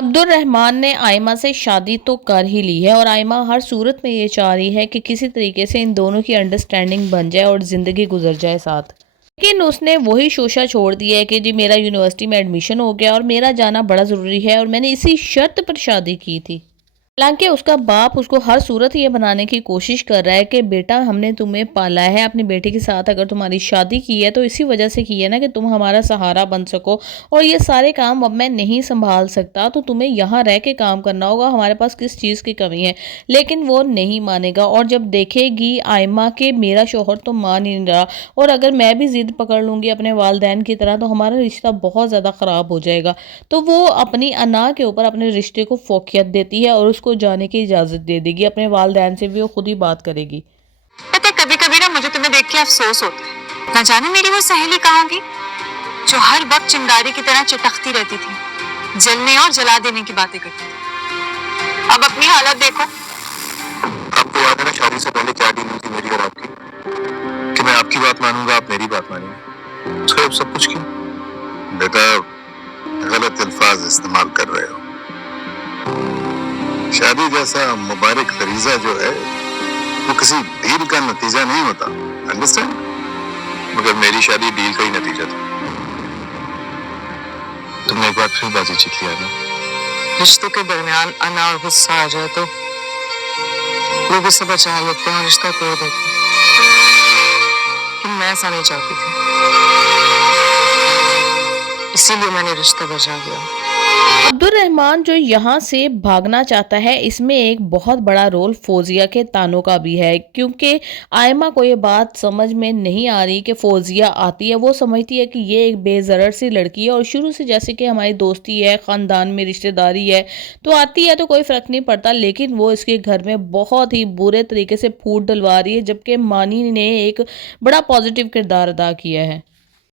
عبد الرحمان نے آئمہ سے شادی تو کر ہی لی ہے اور آئمہ ہر صورت میں یہ چاہ رہی ہے کہ کسی طریقے سے ان دونوں کی انڈرسٹینڈنگ بن جائے اور زندگی گزر جائے ساتھ۔ لیکن اس نے وہی شوشہ چھوڑ دیا ہے کہ جی میرا یونیورسٹی میں ایڈمیشن ہو گیا اور میرا جانا بڑا ضروری ہے اور میں نے اسی شرط پر شادی کی تھی۔ حالانکہ اس کا باپ اس کو ہر صورت یہ بنانے کی کوشش کر رہا ہے کہ بیٹا ہم نے تمہیں پالا ہے، اپنی بیٹی کے ساتھ اگر تمہاری شادی کی ہے تو اسی وجہ سے کی ہے نا کہ تم ہمارا سہارا بن سکو، اور یہ سارے کام اب میں نہیں سنبھال سکتا تو تمہیں یہاں رہ کے کام کرنا ہوگا، ہمارے پاس کس چیز کی کمی ہے۔ لیکن وہ نہیں مانے گا، اور جب دیکھے گی آئمہ کہ میرا شوہر تو مان ہی نہیں رہا اور اگر میں بھی ضد پکڑ لوں گی اپنے والدین کی طرح تو ہمارا رشتہ بہت زیادہ خراب ہو جائے گا، تو وہ اپنی انا کے اوپر اپنے رشتے کو فوقیت دیتی ہے اور اس کو جانے کی اجازت دے دے گی، اپنے والدین سے بھی وہ خود ہی بات کرے گی۔ پتہ ہے کبھی کبھی نا مجھے تمہیں دیکھ کے افسوس ہوتا ہے، نہ جانے میری وہ سہیلی کہاں گئی جو ہر وقت چنگاری کی طرح چٹکتی رہتی تھی، جلنے اور جلا دینے کی باتیں کرتی تھی۔ اب اپنی حالت دیکھو۔ آپ کو یاد ہے نا شادی سے پہلے کیا ڈیل تھی میری اور آپ کی، کہ میں آپ کی بات مانوں گا، آپ میری بات مانیں گے؟ اس کا سب کچھ کیوں؟ بیٹا غلط الفاظ استعمال کر رہے ہو۔ شادی جیسا مبارک فریضہ جو ہے وہ کسی ڈیل کا نتیجہ نہیں ہوتا، انڈرسٹینڈ؟ مگر میری شادی ڈیل کا ہی نتیجہ تھا۔ تم نے ایک بار پھر بازی جیت لیا نا۔ رشتوں کے درمیان انا اور غصہ آ جائے تو لوگ اسے بچا لیتے ہیں اور رشتہ توڑ دیتے ہیں، لیکن میں ایسا نہیں چاہتی تھی، اسی لیے میں نے رشتہ بچا دیا۔ عبد الرحمان جو یہاں سے بھاگنا چاہتا ہے، اس میں ایک بہت بڑا رول فوزیہ کے تانوں کا بھی ہے، کیونکہ آئمہ کو یہ بات سمجھ میں نہیں آ رہی کہ فوزیہ آتی ہے، وہ سمجھتی ہے کہ یہ ایک بے ضرر سی لڑکی ہے اور شروع سے جیسے کہ ہماری دوستی ہے، خاندان میں رشتہ داری ہے تو آتی ہے تو کوئی فرق نہیں پڑتا، لیکن وہ اس کے گھر میں بہت ہی برے طریقے سے پھوٹ ڈلوا رہی ہے، جبکہ مانی نے ایک بڑا پازیٹیو کردار ادا کیا ہے۔